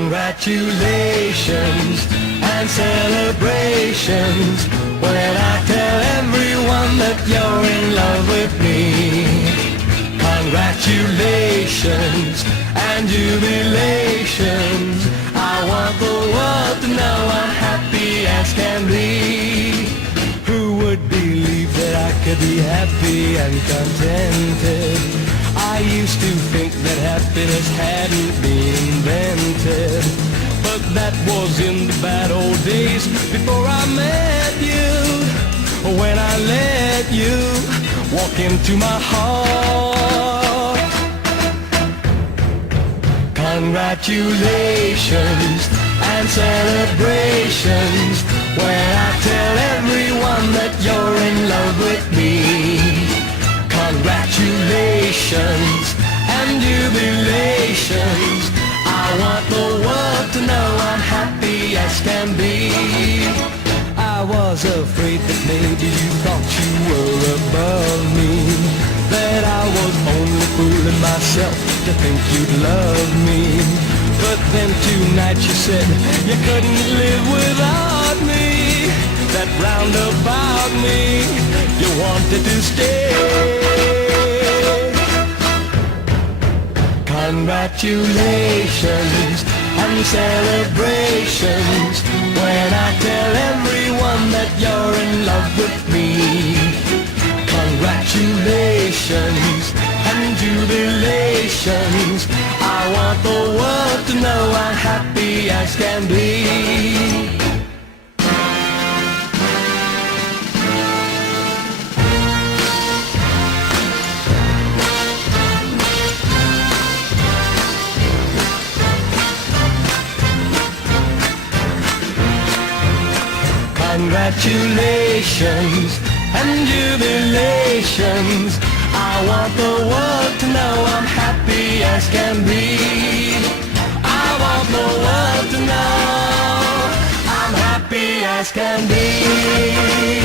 Congratulations and celebrations when I tell everyone that you're in love with me. Congratulations and jubilations. I want the world to know I'm happy as can be. Who would believe that I could be happy and contented? I used to think that happiness hadn't been invented, but that was in the bad old days before I met you. When I let you walk into my heart. Congratulations and celebrations when I tell everyone that you're in love with me. Congratulations and jubilations. I want the world to know I'm happy as can be. I was afraid that maybe you thought you were above me, that I was only fooling myself to think you'd love me. But then tonight you said you couldn't live without me, that round about me you wanted to stay. Congratulations and celebrations when I tell everyone that you're in love with me. Congratulations and jubilations. I want the world to know I'm happy as can be. Congratulations and jubilations. I want the world to know I'm happy as can be. I want the world to know I'm happy as can be.